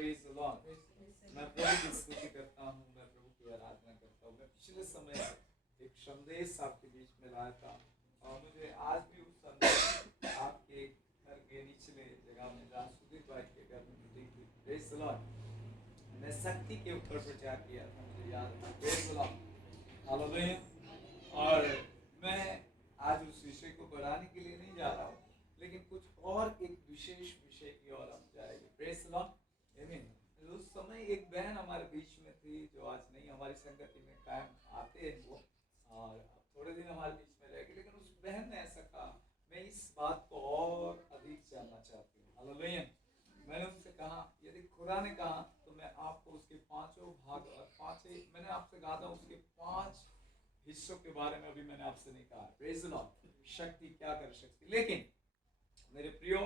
Praise the Lord. मैं प्रभु की स्तुति करता हूँ, मैं प्रभु की आराधना करता हूँ। मैं पिछले समय एक संदेश आपके बीच में लाया था और मुझे आज भी उस संदेश आपके घर के निचले जगह में जहाँ सुधीर भाई के घर में मीटिंग थी, प्रेज द लॉर्ड, मैं शक्ति के ऊपर प्रचार किया था, मुझे याद है। Praise the Lord, hallelujah. और मैं आज उस विषय को बढ़ाने के लिए नहीं जा रहा हूँ, लेकिन कुछ और एक विशेष विषय की ओर हम जाएंगे। प्रेज द लॉर्ड, आमीन। उस समय एक बहन हमारे बीच में थी जो आज नहीं हमारी संगति में कायम आते हैं वो, और थोड़े दिन हमारे बीच में रहेगी, लेकिन उस बहन ने ऐसा कहा, मैं इस बात को और अधिक जानना चाहती हूँ। हालेलुया। मैंने उनसे कहा, यदि खुदा ने कहा तो मैं आपको उसके पांचों भाग और मैंने आपसे कहा था उसके 5 हिस्सों के बारे में अभी मैंने आपसे नहीं कहा। प्रेज द लॉर्ड, शक्ति क्या कर सकती। लेकिन मेरे प्रियो,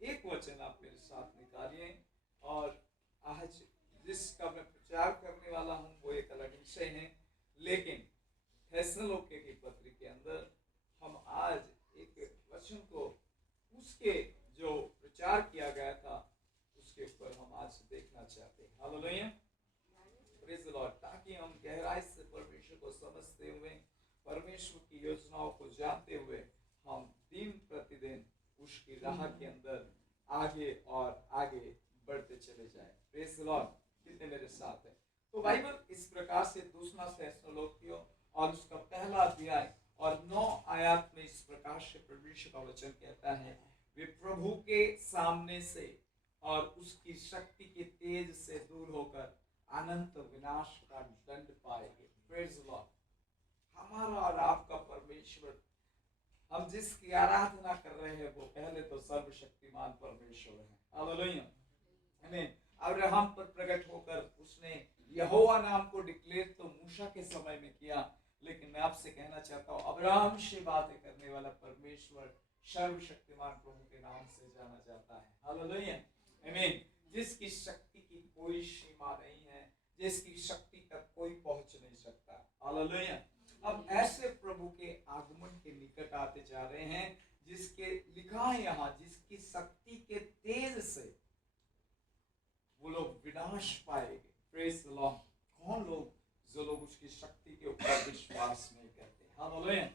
एक वचन आप मेरे साथ निकालिए, और आज जिसका मैं प्रचार करने वाला हूं वो एक अलग विषय है, लेकिन थेसलोनिके की पत्री के अंदर हम आज एक वचन को, उसके जो प्रचार किया गया था उसके ऊपर हम आज देखना चाहते हैं। Hallelujah, praise the Lord. ताकि हम गहराई से परमेश्वर को समझते हुए, परमेश्वर की योजनाओं को जानते हुए हम दिन प्रतिदिन उसकी राह के अंदर आगे और आगे बढ़ते चले जाए। Praise the Lord. कितने मेरे साथ है? तो बाइबल इस प्रकार से दूसरा थेसलोनिकियों और उसका पहला अध्याय और 9 आयत में इस प्रकार से परमेश्वर का वचन कहता है, वे प्रभु के सामने से और उसकी शक्ति के तेज से दूर होकर अनंत विनाश का दंड पाएंगे। Praise the Lord. हमारा और आपका परमेश्वर, हम जिसकी आराधना कर रहे हैं वो पहले तो सर्वशक्तिमान परमेश्वर है। हालेलुया, आमीन। अब्राहम पर प्रकट होकर उसने यहोवा नाम को डिक्लेयर तो मूसा के समय में किया, लेकिन मैं आपसे कहना चाहता हूँ, अब्राहम से बातें करने वाला परमेश्वर सर्वशक्तिमान प्रभु के नाम से जाना जाता है। हालेलुया, आमीन। जिसकी शक्ति की कोई सीमा नहीं है, जिसकी शक्ति तक कोई पहुंच नहीं सकता। हालेलुया। अब ऐसे प्रभु के आगमन के निकट आते जा रहे हैं, जिसके लिखा है यहाँ, जिसकी शक्ति के तेज से वो लोग विनाश पाएंगे। Praise the Lord. कौन लोग? जो लोग उसकी शक्ति के ऊपर विश्वास नहीं करते। हालेलुया।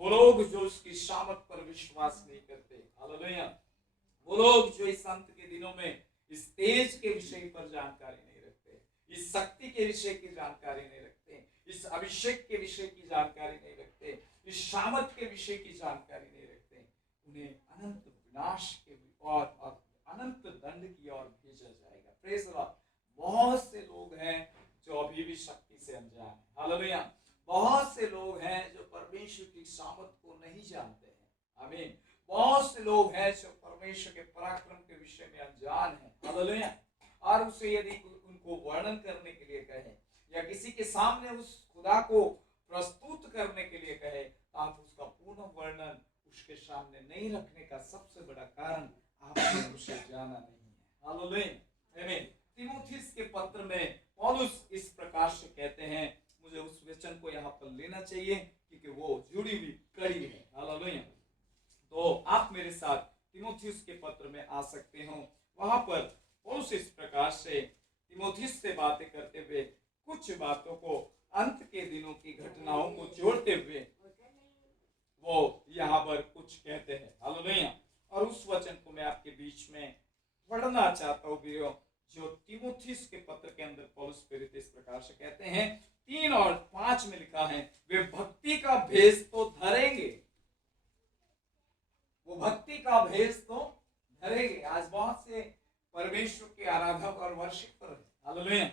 वो लोग जो उसकी सामर्थ पर विश्वास नहीं करते। हालेलुया। वो लोग जो इस अंत के दिनों में इस तेज के विषय पर जानकारी नहीं रखते, इस शक्ति के विषय की जानकारी नहीं रखते, इस अभिषेक के विषय की जानकारी नहीं रखते, इस सामर्थ के विषय की जानकारी नहीं रखते, उन्हें अनंत विनाश के और अनंत दंड की ओर भेजा जाएगा। Praise the Lord. बहुत से लोग हैं जो अभी भी शक्ति से अनजान हैं। हालेलुया। बहुत से लोग हैं जो परमेश्वर की सामर्थ को नहीं जानते हैं। आमीन। बहुत से लोग हैं जो परमेश्वर के पराक्रम के विषय में अनजान हैं। हालेलुया। और उसे यदि उनको वर्णन करने के लिए कहे या किसी के सामने उस खुदा को प्रस्तुत करने के लिए कहे, तो आप उसका पूर्ण वर्णन उसके सामने नहीं रखने का सबसे बड़ा कारण आपने उसे जाना नहीं है। हालेलुया, आमीन। तीमुथियुस के पत्र में पौलुस इस प्रकार से कहते हैं, मुझे उस वचन को यहाँ पर लेना चाहिए क्योंकि वो जुड़ी हुई कड़ी है। हालेलुया। तो आप मेरे साथ तीमुथियुस के पत्र में आ सकते हो। वहां पर पौलुस इस प्रकार से तीमुथियुस से बातें करते हुए कुछ बातों को, अंत के दिनों की घटनाओं को जोड़ते हुए वो यहाँ पर कुछ कहते हैं। हालेलुया। और उस वचन को मैं आपके बीच में पढ़ना चाहता हूँ जो तीमुथियुस के पत्र के अंदर पौलुस प्रेरित इस प्रकार से कहते हैं। 3 और 5 में लिखा है, वे भक्ति का भेष तो धरेंगे। वो भक्ति का भेष तो धरेंगे। आज बहुत से परमेश्वर के आराधक और वर्शिपर हैं। हालेलुया।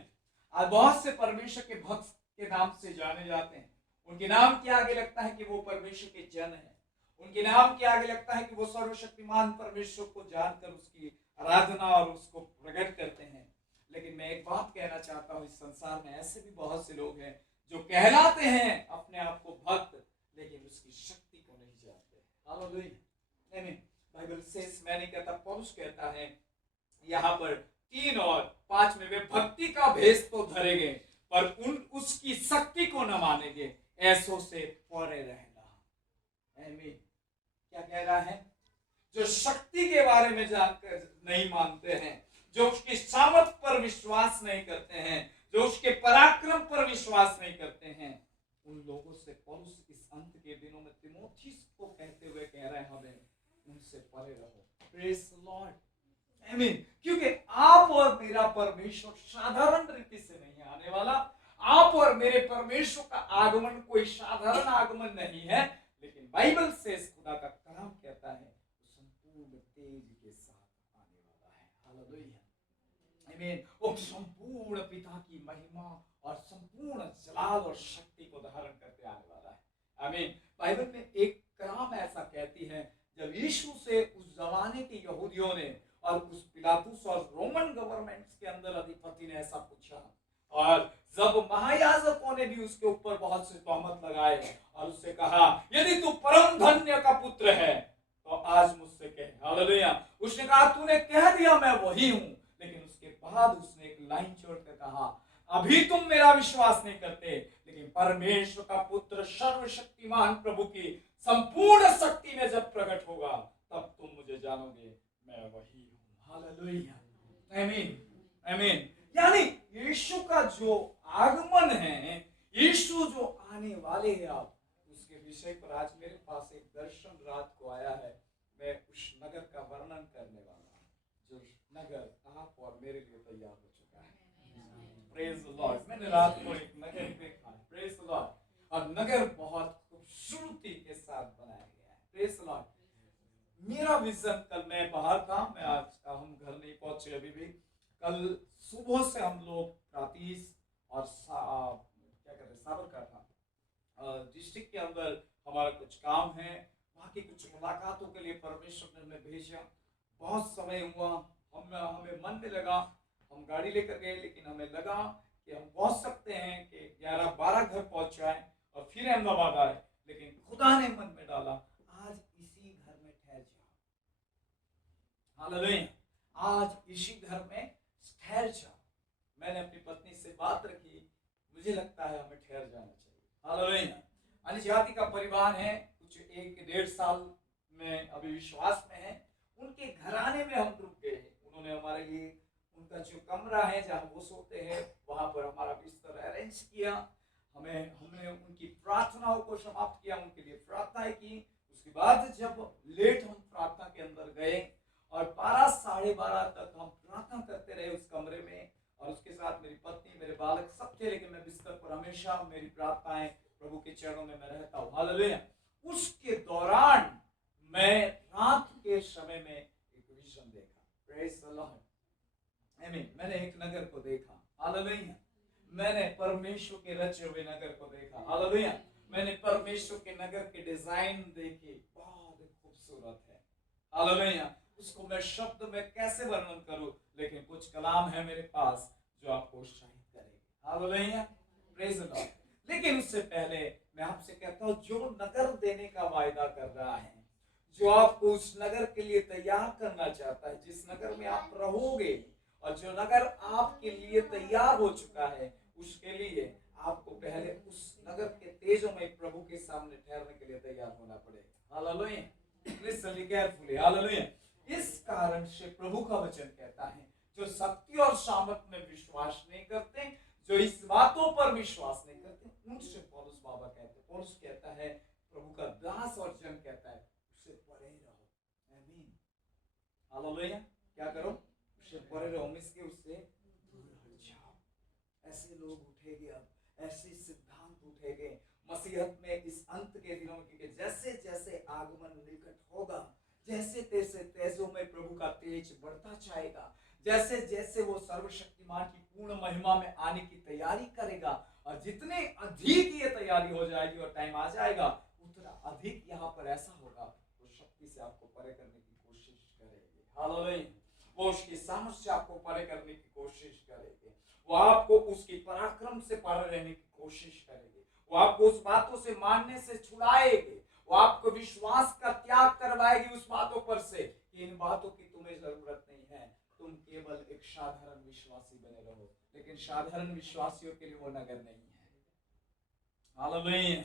आज बहुत से परमेश्वर के भक्त के नाम से जाने जाते हैं। उनके नाम के आगे लगता है कि वो परमेश्वर के जन हैं। उनके नाम के आगे लगता है कि वो सर्वशक्तिमान परमेश्वर को जानकर उसकी आराधना और उसको प्रकट करते हैं। लेकिन मैं एक बात कहना चाहता हूँ, इस संसार में ऐसे भी बहुत से लोग हैं जो कहलाते हैं अपने आप को भक्त, लेकिन उसकी शक्ति को नहीं जानते। हालेलुया, आमीन। बाइबल से मैं नहीं कहता, पौलुस कहता है यहाँ पर 3 और 5 में, वे भक्ति का भेष तो धरेंगे पर उसकी शक्ति को न मानेंगे, ऐसों से परे रहना। आमीन। क्या कह रहा है? जो शक्ति के बारे में जानकर नहीं मानते हैं, जो उसकी सामर्थ पर विश्वास नहीं करते हैं, जो उसके पराक्रम पर विश्वास नहीं करते हैं, उन लोगों से पौलुस इस अंत के दिनों में तीमुथियुस को कहते हुए कह रहे हैं, हमें उनसे परे रहो। प्रेज द लॉर्ड, आमीन। क्योंकि आप और मेरा परमेश्वर साधारण रीति से नहीं आने वाला। आप और मेरे परमेश्वर का आगमन कोई साधारण आगमन नहीं है, लेकिन बाइबल से इस खुदा का कलाम कहता है संपूर्ण तेज के साथ आने वाला है। हालेलुया, आमीन। वो संपूर्ण पिता की महिमा और संपूर्ण जलाल और शक्ति को धारण करके आने वाला है। आमीन। बाइबल में एक कलाम ऐसा कहती है, जब यीशु से उस जमाने के यहूदियों ने और उस पिलातुस और रोमन गवर्नमेंट्स के अंदर अधिपति ने ऐसा पूछा, और जब महायाजकों ने भी उसके ऊपर बहुत से तोहमत लगाए और उससे कहा, यदि तू परम धन्य का पुत्र है तो आज मुझसे कह। हालेलुया। उसने कहा, तूने कह दिया मैं वही हूं। लेकिन उसके बाद उसने एक लाइन छोड़कर कहा, अभी तुम मेरा विश्वास नहीं करते, लेकिन परमेश्वर का पुत्र सर्वशक्तिमान प्रभु की संपूर्ण शक्ति में जब प्रकट होगा तब तुम मुझे जानोगे, मैं वही हूं। हालेलुया, आमीन, आमीन। यानी यीशु का जो आगमन है, यीशु जो आने वाले हैं, आप उसके विषय पर आज मेरे पास एक दर्शन रात को आया है। मैं उस नगर का वर्णन करने वाला हूं, जो नगर आप और मेरे लिए तैयार हो चुका है। Praise the Lord. मैंने रात को एक नगर देखा, प्रेज द लॉर्ड, और नगर बहुत खूबसूरती के साथ बनाया गया है। Praise the Lord. मेरा विजन, कल मैं बाहर था, मैं आज हम घर नहीं पहुंचे अभी भी। कल सुबह से हम लोग प्रातिश और क्या कहते हैं साबरकाठा डिस्ट्रिक्ट के अंदर हमारा कुछ काम है, वहाँ की कुछ मुलाकातों के लिए परमेश्वर ने हमें भेजा। बहुत समय हुआ, हमें मन में लगा, हम गाड़ी लेकर गए, लेकिन हमें लगा कि हम पहुंच सकते हैं कि 11-12 घर पहुंच जाए और फिर अहमदाबाद आए। लेकिन खुदा ने मन में डाला, आज इसी घर में ठहर जाओ। हालेलुया, आज इसी घर में ठहर जाओ। मैंने अपनी पत्नी से बात रखी, मुझे लगता है हमें ठहर जाना चाहिए। हालेलुया। अन्य जाति का परिवार है, कुछ 1-1.5 साल में अभी विश्वास में है। उनके घराने में हम रुक गए। उन्होंने हमारे लिए उनका जो कमरा है जहाँ वो सोते हैं, वहां पर हमारा बिस्तर अरेंज किया। हमने उनकी प्रार्थनाओं को समाप्त किया, उनके लिए प्रार्थनाएं की। उसके बाद जब लेट हम प्रार्थना के अंदर गए और 12-12:30 तक हम प्रार्थना करते रहे उस कमरे में, और उसके साथ मेरी पत्नी, मेरे बालक सब थे, लेकिन मैं बिस्तर पर हमेशा मेरी प्रार्थनाएं प्रभु के चरणों में मैं रहता हूँ। हालेलुया। उसके दौरान मैं रात के समय में एक विजन देखा। प्रेज द लॉर्ड, आमीन। मैंने एक नगर को देखा। हालेलुया। मैंने परमेश्वर के रचे हुए नगर को देखा। हालेलुया। मैंने परमेश्वर के नगर के डिजाइन देखे, बहुत खूबसूरत है। हालेलुया। उसको मैं शब्द में कैसे वर्णन करूं, लेकिन कुछ कलाम है मेरे पास जो आपको उत्साहित करेंगे। Hallelujah, praise the Lord. लेकिन उससे पहले मैं आपसे कहता हूं, जो नगर देने का वायदा कर रहा है, जो आपको उस नगर के लिए तैयार करना चाहता है, जिस नगर में आप रहोगे, और जो नगर आपके लिए तैयार हो चुका है, उसके लिए आपको पहले उस नगर के तेजों में प्रभु के सामने ठहरने के लिए तैयार होना पड़ेगा। Hallelujah, listen carefully. हालेलुया। इस कारण से प्रभु का वचन कहता है, जो शक्ति और सामर्थ में विश्वास नहीं करते, जो इस बातों पर विश्वास नहीं करते, उनसे पौलुस बाबा कहते, पौलुस कहता है, प्रभु का दास और जन कहता है, उससे परे रहो। आमीन। हालेलुया। क्या करो? उससे परे रहो, इसके उससे दूर हट जाओ। ऐसे लोग उठेंगे, अब ऐसे सिद्धांत उठेंगे मसीहत में इस अंत के दिनों के, जैसे जैसे आगमन निकट होगा, जैसे तैसे तेजों में प्रभु का तेज बढ़ता जाएगा, जैसे जैसे वो सर्वशक्तिमान की पूर्ण महिमा में आने की तैयारी करेगा, और जितने अधिक ये तैयारी हो जाएगी और टाइम आ जाएगा, उतना अधिक यहाँ पर ऐसा होगा, वो शक्ति से आपको परे करने की कोशिश करेंगे। हालेलुया। वो उसकी सामर्थ से आपको परे करने की कोशिश करेंगे, वो आपको उसकी पराक्रम से परे रहने की कोशिश करेंगे, वो आपको उस बातों से मानने से छुड़ाएंगे, वो आपको विश्वास का त्याग करवाएगी उस बातों पर से कि इन बातों की तुम्हें जरूरत नहीं है, तुम केवल एक साधारण विश्वासी बने रहो। लेकिन साधारण विश्वासियों के लिए वो नगर नहीं है। हालेलुया।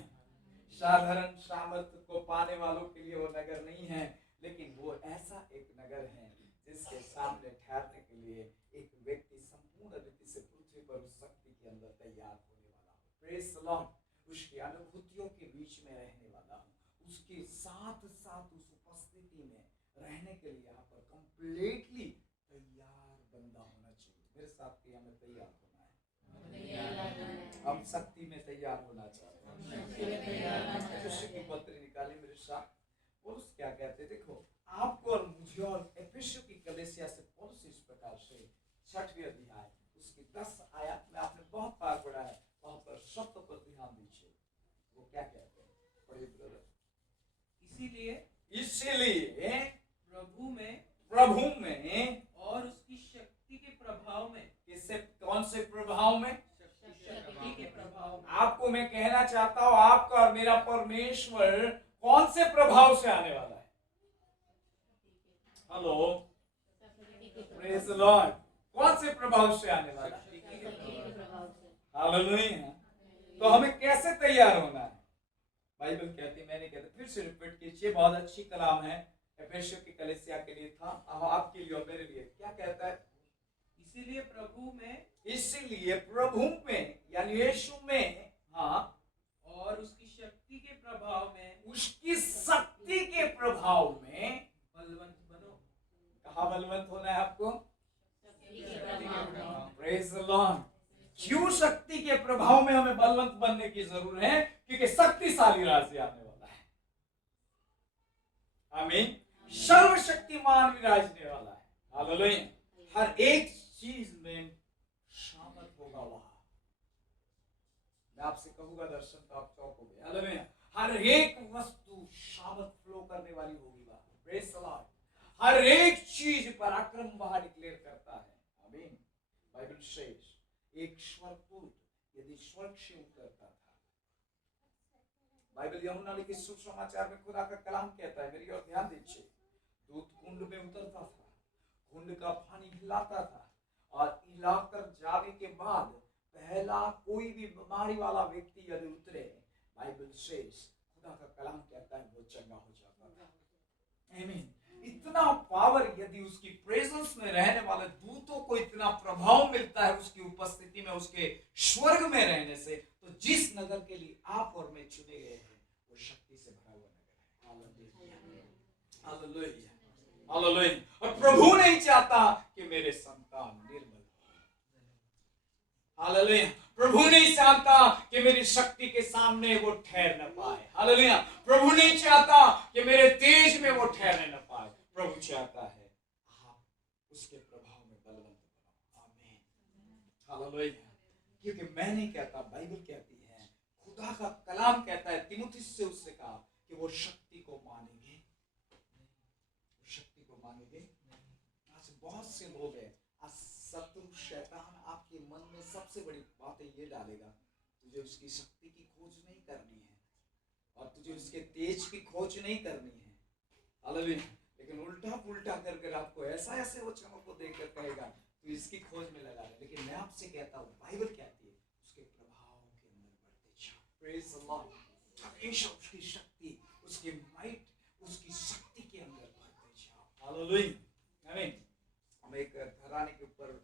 साधारण सामर्थ्य को पाने वालों के लिए वो नगर नहीं है, लेकिन वो ऐसा एक नगर है जिसके सामने ठहरने के लिए एक व्यक्ति संपूर्ण रीति से पृथ्वी पर उस शक्ति के अंदर तैयार होने वाला हो। Praise the Lord. उसकी अनुभूतियों के बीच में रहने वाला हूँ, उसके साथ साथ उस उपस्थिति में रहने के लिए यहाँ पर कंप्लीटली तैयार बंदा होना चाहिए। मेरे साथ की हमें तैयार होना है, हम शक्ति में तैयार होना चाहते हैं। की पत्र निकाले मेरे साथ। पौलुस क्या कहते, देखो आपको और मुझे और एफेसियों की कलीसिया से पौलुस इस प्रकार से 6वें अध्याय उसकी 10 आयत में आपने बहुत बार पढ़ा है, वहां पर शब्द पर ध्यान दीजिए। वो क्या कहते हैं, पढ़िए ब्रदर। इसीलिए प्रभु में और उसकी शक्ति के प्रभाव में, किससे, कौन से प्रभाव में, शक्ति के प्रभाव में। आपको मैं कहना चाहता हूं, आपका और मेरा परमेश्वर कौन से प्रभाव से आने वाला है? Hello, praise the Lord. कौन से प्रभाव से आने वाला है? हालेलुया। तो हमें कैसे तैयार होना है? बाइबल कहती है, मैंने कहता, फिर से रिपीट कीजिए, बहुत अच्छी कलाम है, एफेसियों की कलीसिया के लिए था, आपके लिए और मेरे लिए। क्या कहता है? इसीलिए प्रभु में यानी यीशु में, हाँ, और उसकी शक्ति के प्रभाव में, उसकी शक्ति के प्रभाव में बलवंत बनो। कहाँ बलवंत होना है आपको? Praise the Lord. क्यों शक्ति के प्रभाव में हमें बलवंत बनने की जरूरत है? क्योंकि शक्तिशाली राज्य आने वाला है। आमीन। सर्वशक्तिमान विराजने वाला है। हालेलुया। हर एक चीज में शामिल होगा वहां। मैं आपसे कहूंगा दर्शन तो आप चौंकोगे। हालेलुया। हर एक वस्तु शामिल फ्लो करने वाली होगी वहां। Praise the Lord. हर एक चीज पराक्रम वहां डिक्लेयर करता है। आमीन। बाइबल सेज एक स्वर्गदूत यदि स्वर्ग से उतरता था, बाइबल यूहन्ना लिखित सुसमाचार में खुदा का कलाम कहता है, मेरी ओर ध्यान दीजिए, दूत कुंड में उतरता था, कुंड का पानी हिलाता था, और हिलाकर जाने के बाद पहला कोई भी बीमारी वाला व्यक्ति यदि उतरे, बाइबल सेज खुदा का कलाम कहता है वो चंगा हो जाता था। आमीन। इतना पावर यदि उसकी प्रेजेंस में रहने वाले दूतों को इतना प्रभाव मिलता है उसकी उपस्थिति में, उसके स्वर्ग में रहने से, तो जिस नगर के लिए आप और मैं चुने गए हैं वो शक्ति से भरा हुआ नगर है। हालेलुया। हालेलुया। और प्रभु नहीं चाहता कि मेरे संतान निर्मल हो। हालेलुया। प्रभु नहीं चाहता कि मेरी शक्ति के सामने वो ठहर न पाए। हालेलुया। प्रभु नहीं चाहता कि मेरे तेज में वो ठहर न पाए। प्रभु चाहता है आप उसके प्रभाव में बलवंत बनो। आमीन। हालेलुया। क्योंकि मैं नहीं कहता, बाइबल कहती है, खुदा का कलाम कहता है, तीमुथियुस से उससे कहा कि वो शक्ति को मानेंगे, शक्ति को मानेंगे। आज बहुत से लोग हैं, शत्रु शैतान आपके मन में सबसे बड़ी बात ये डालेगा, तुझे उसकी शक्ति की खोज नहीं करनी है और तुझे उसके तेज की खोज नहीं करनी है। हालेलुया। लेकिन उल्टा पुल्टा करके आपको ऐसा ऐसे वो चमक को देखकर कहेगा तू इसकी खोज में लगा रहे। लेकिन मैं आपसे कहता हूँ, बाइबल कहती है उसके प्रभाव के अंदर बढ़ते जाओ। Praise the Lord. हमेशा उसकी शक्ति, उसकी माइट, उसकी शक्ति के अंदर बढ़ते जाओ। हालेलुया। आमीन। हम एक घराने के ऊपर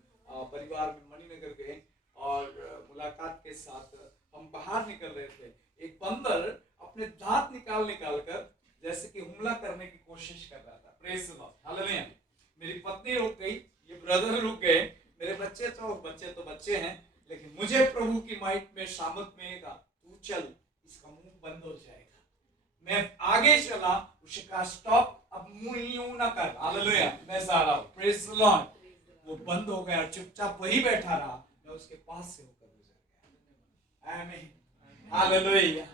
परिवार में मणिनगर गए और मुलाकात के साथ हम बाहर निकल रहे थे। एक बंदर अपने दांत निकाल कर जैसे कि हमला करने की कोशिश कर रहा था। Praise the Lord. हालेलुया। मेरी पत्नी रुक गई, ये ब्रदर रुक गए, मेरे बच्चे तो बच्चे हैं, लेकिन मुझे प्रभु की माइट में सामर्थ में कहा तू चल, इसका मुंह बंद हो जाएगा। मैं आगे चला, उसे कहा स्टॉप, अब मुंह यूं ना कर। हालेलुया। मैं जा रहा हूं। Praise the Lord. वो बंद हो गया, चुपचाप वही बैठा रहा। मैं उसके पास से होकर गुजर गया। आमीन। हालेलुया।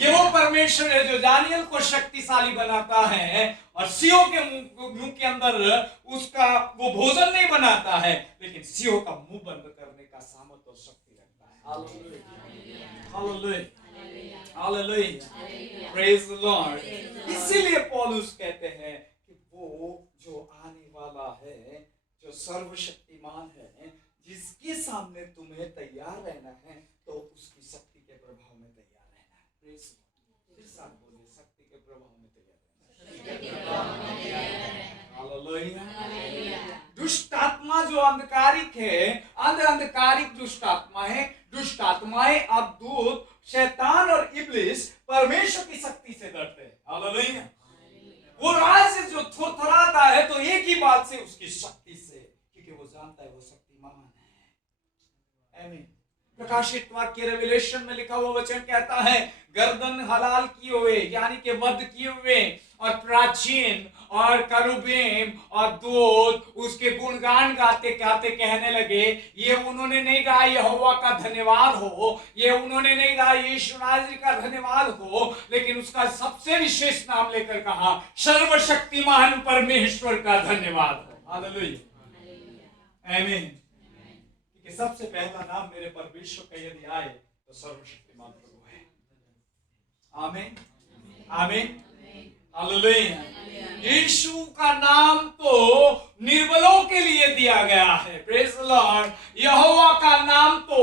ये वो परमेश्वर है जो दानियल को शक्तिशाली बनाता है और सियों के मुंह के अंदर उसका वो भोजन नहीं बनाता है, लेकिन सियों का मुंह बंद करने का सामर्थ्य और शक्ति रखता है। Hallelujah. Hallelujah. Hallelujah. Praise the Lord. इसीलिए पौलुस कहते हैं कि वो जो आने वाला है, जो सर्वशक्तिमान है, जिसके सामने तुम्हें तैयार रहना है, तो उसकी शक्ति के प्रभाव में तैयार रहना है। प्रेज फिर साथ बोलिए, शक्ति के प्रभाव में तैयार रहना है। हालेलुया। दुष्ट आत्मा जो अंधकारिक है, अंधकारिक दुष्ट आत्मा है, दुष्ट आत्माएं, अबदूत, शैतान और इब्लिस परमेश्वर की शक्ति से डरते हैं। हालेलुया। वो राज से जो थरथराता है तो एक ही बात से, उसकी शक्ति से, क्योंकि वो जानता है वो शक्तिमान है। आमीन। प्रकाशित वाक्य रेवलेशन में लिखा हुआ वचन कहता है, गर्दन हलाल किए हुए यानी कि वध किए हुए और प्राचीन और करूबीम और दूत उसके गुणगान गाते गाते कहने लगे, ये उन्होंने नहीं कहा यहोवा का धन्यवाद हो, ये उन्होंने नहीं कहा यीशु नाज़री का धन्यवाद हो, लेकिन उसका सबसे विशेष नाम लेकर कहा सर्वशक्तिमान परमेश्वर का धन्यवाद हो। हालेलुया। आमीन। कि सबसे पहला नाम मेरे परमेश्वर का यदि आए तो सर्वशक्तिमान प्रभु है। आमीन आमीन हालेलुया। यीशु का नाम तो निर्बलों के लिए दिया गया है, प्रेज द लॉर्ड। यहोवा का नाम तो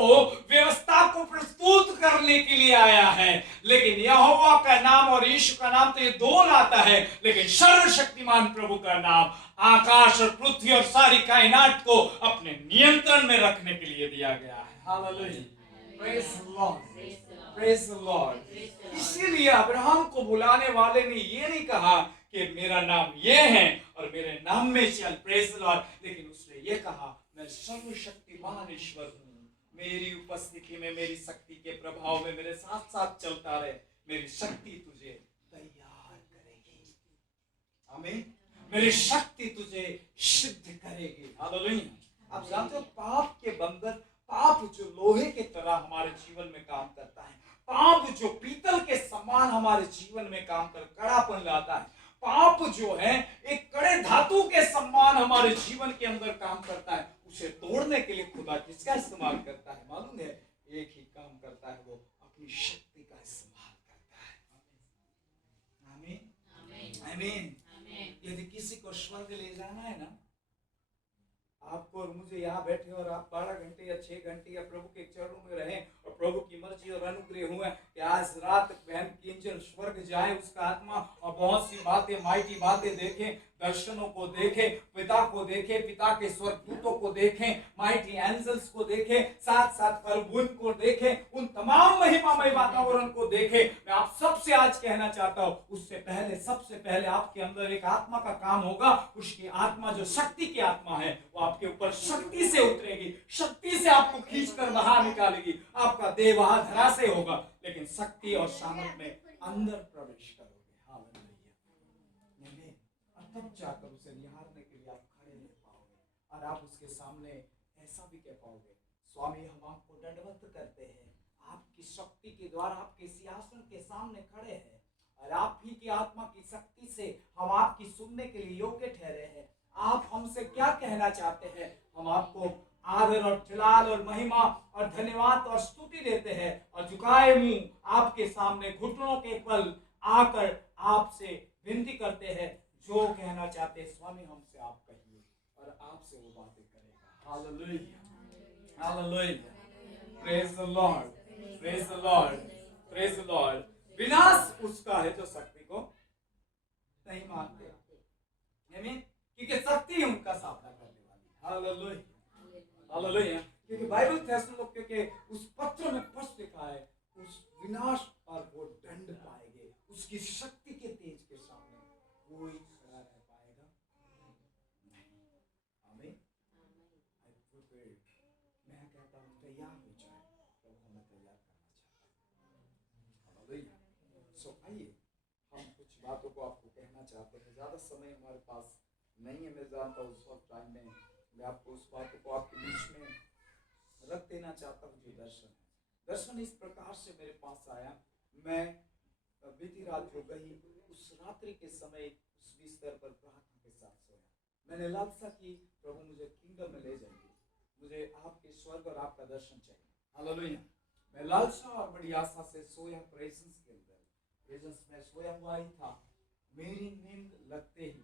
व्यवस्था को प्रस्तुत करने के लिए आया है, लेकिन यहोवा का नाम और यीशु का नाम तो ये दो लाता है, लेकिन सर्वशक्तिमान प्रभु का नाम आकाश और पृथ्वी और सारी कायनात को अपने नियंत्रण में रखने के लिए दिया गया है। Hallelujah. Praise the Lord, praise the Lord. इसीलिए अब्राहम को बुलाने वाले ने ये नहीं कहा कि मेरा नाम ये है और मेरे नाम में चल, प्रेज द लॉर्ड, लेकिन उसने ये कहा मैं सर्वशक्तिमान ईश्वर हूँ, मेरी उपस्थिति में, मेरी शक्ति के प्रभाव में मेरे साथ साथ चलता रहे, मेरी शक्ति तुझे तैयार करेगी। आमीन। मेरी शक्ति तुझे सिद्ध करेगी। हालेलुया। आप जानते हो पाप के बंधन, पाप जो लोहे के तरह हमारे जीवन में काम करता है, पाप जो पीतल के समान हमारे जीवन में काम कर कड़ापन लाता है, पाप जो है एक कड़े धातु के समान हमारे जीवन के अंदर काम करता है, उसे तोड़ने के लिए खुदा किसका इस्तेमाल करता है मालूम है? एक ही काम करता है, वो अपनी शक्ति का इस्तेमाल करता है। आमीन आमीन। यदि किसी को स्वर्ग ले जाना है ना, आपको और मुझे यहाँ बैठे और आप 12 घंटे या 6 घंटे या प्रभु के चरणों में रहें और प्रभु की मर्जी और अनुग्रह हुए कि आज रात बहन किंजल स्वर्ग जाए उसका आत्मा और बहुत सी बातें, माइटी बातें देखें, दर्शनों को देखें, पिता को देखें, पिता के स्वर्गदूतों को देखें, माइटी एंजल्स को देखें, साथ साथ खरबून को देखें, उन तमाम महिमामय वातावरण को देखें। मैं आप सबसे आज कहना चाहता हूँ, उससे पहले, सबसे पहले आपके अंदर एक आत्मा का काम होगा। उसकी आत्मा जो शक्ति की आत्मा है, वो आपके ऊपर शक्ति से उतरेगी, शक्ति से आपको खींचकर बाहर निकालेगी। आपका देह वहां धरा से होगा, लेकिन शक्ति और सामर्थ में अंदर प्रवेश करोगे। हालेलुया। तब जाकर उसे निहारने के लिए आप खड़े रह पाओगे और आप उसके सामने ऐसा भी कह पाओगे, स्वामी हम आपको दंडवत करते हैं, आपकी शक्ति के द्वारा आपके सिंहासन के सामने खड़े हैं और आप ही की आत्मा की शक्ति से हम आपकी सुनने के लिए योग्य ठहरे हैं। आप हमसे क्या कहना चाहते हैं, हम आपको आदर और जलाल और महिमा और धन्यवाद और स्तुति देते हैं और झुकाए मुंह आपके सामने घुटनों के पल आकर आपसे विनती करते हैं, जो कहना चाहते हैं स्वामी हमसे आप कहिए और आपसे वो बातें करेगा। Hallelujah hallelujah. Praise the Lord, praise the Lord, praise the Lord. विनाश उसका है जो शक्ति को नहीं मानते, आमीन, क्योंकि शक्ति उनका सामना करने वाली। Hallelujah hallelujah. क्योंकि बाइबल थेस्सलुनीके के उस पत्र में स्पष्ट लिखा है, उस विनाश और वो दंड पाएंगे, उसकी शक्ति के तेज के सामने कोई खड़ा रह पाएगा नहीं। आमीन। मैं कहता हूँ तैयार हो जाए, प्रभु हमें तैयार करना चाहता है। सो आइए हम कुछ बातों को आपको कहना चाहते हैं, ज्यादा समय हमारे पास नहीं है। मैं जानता हूँ उस वक्त टाइम में मैं आपको उस बातों को आपके बीच में रख देना चाहता हूँ। जो दर्शन है, दर्शन इस प्रकार से मेरे पास आया। मैं बीती रात जो गई उस रात्रि के समय उस बिस्तर पर प्रार्थना के साथ सोया। मैंने लालसा की, प्रभु मुझे किंगडम में ले जाइए, मुझे आपके स्वर्ग और आपका दर्शन चाहिए। हालेलुया। मैं लालसा और बड़ी आशा से सोया प्रेजेंस के अंदर, प्रेजेंस में सोया हुआ ही था। मेरी नींद लगते ही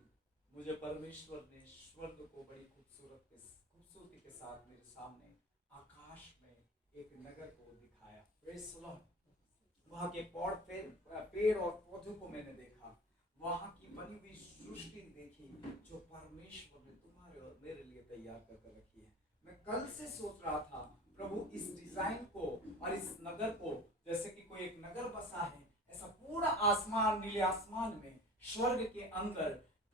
मुझे परमेश्वर ने स्वर्ग को बड़ी खूबसूरती के साथ मेरे सामने आकाश में एक नगर को दिखाया। Praise the Lord. वहाँ के पेड़ और पौधों को मैंने देखा, वहां की बनी हुई सृष्टि देखी जो परमेश्वर ने तुम्हारे और मेरे लिए तैयार करके रखी है। मैं कल से सोच रहा था प्रभु इस डिजाइन को और इस नगर को, जैसे कि कोई एक नगर बसा है, ऐसा पूरा आसमान, नीले आसमान में स्वर्ग के अंदर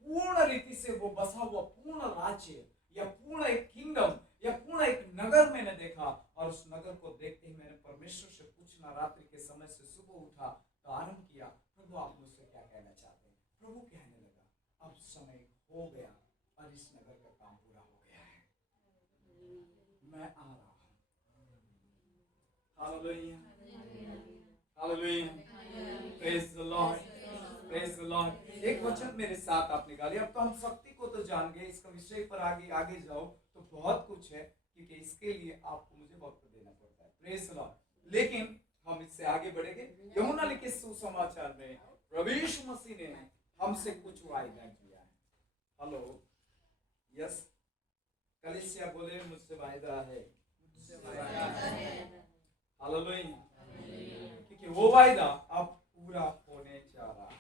पूर्ण रीति से वो बसा हुआ पूर्ण राज्य या पूर्ण एक किंगडम या पूर्ण एक नगर मैंने देखा। और उस नगर को देखते ही मैंने परमेश्वर से पूछना, रात्रि के समय से सुबह उठा तो आरंभ किया, प्रभु आप मुझसे क्या कहना चाहते हैं। प्रभु कहने लगा अब समय हो गया और इस नगर का काम पूरा हो गया है, मैं आ रहा हूं। Hallelujah, hallelujah, praise the Lord, praise the Lord. एक वचन मेरे साथ आप निकालिए। अब तो हम शक्ति को तो जान गए, इसका विषय पर आगे जाओ तो बहुत कुछ है, क्योंकि इसके लिए आपको मुझे वक्त देना पड़ता है। Praise the Lord. लेकिन हम इससे आगे बढ़ेंगे। यूहन्ना लिखे सुसमाचार में प्रभु यीशु मसीह ने हमसे कुछ वायदा किया है। हेलो, यस, कलीसिया बोले मुझसे वायदा है, मुझसे वायदा है। हालेलुया, क्योंकि वो वायदा अब पूरा होने जा रहा है।